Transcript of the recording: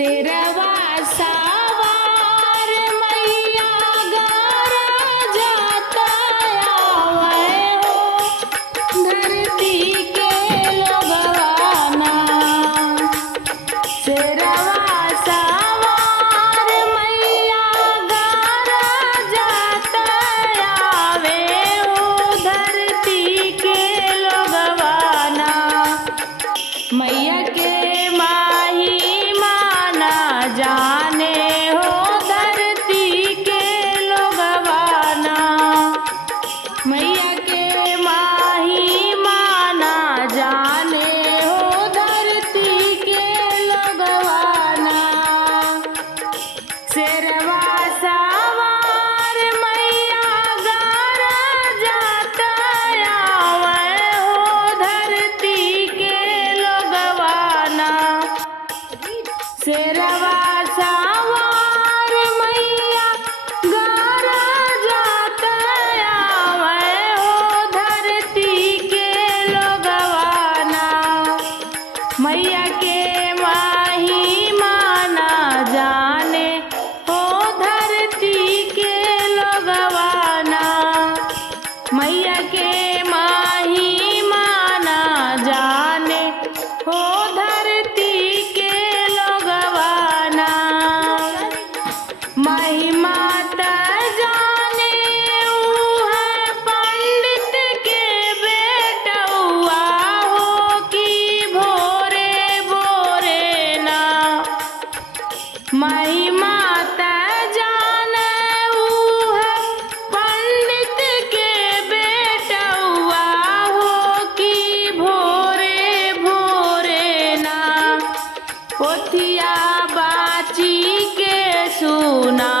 शेरवा सवार मैया गरजता आवे हो धरती के लोगवाना। शेरवा सवार मैया गरजता आवे हो धरती के लोगवाना। मैया के जाने हो धरती के लोगवाना। मैया के माही माना जाने हो धरती के लोगवाना। शेरवा सवार मैया गरजता आवे हो धरती के लोगवाना। शेरवा सवार मैया गरजता आवे हो धरती के लोगवाना। मैया के माही माना जाने हो धरती के लोगवाना। मैया के माही माना जाने हो धरती के लोगवाना। महिमा त जाने है पंडित के बेटउआ हो कि भोरे भोरे ना। महिमा त जाने है पंडित के बेटउआ हो कि भोरे भोरे ना। पोथिया बाची के सुना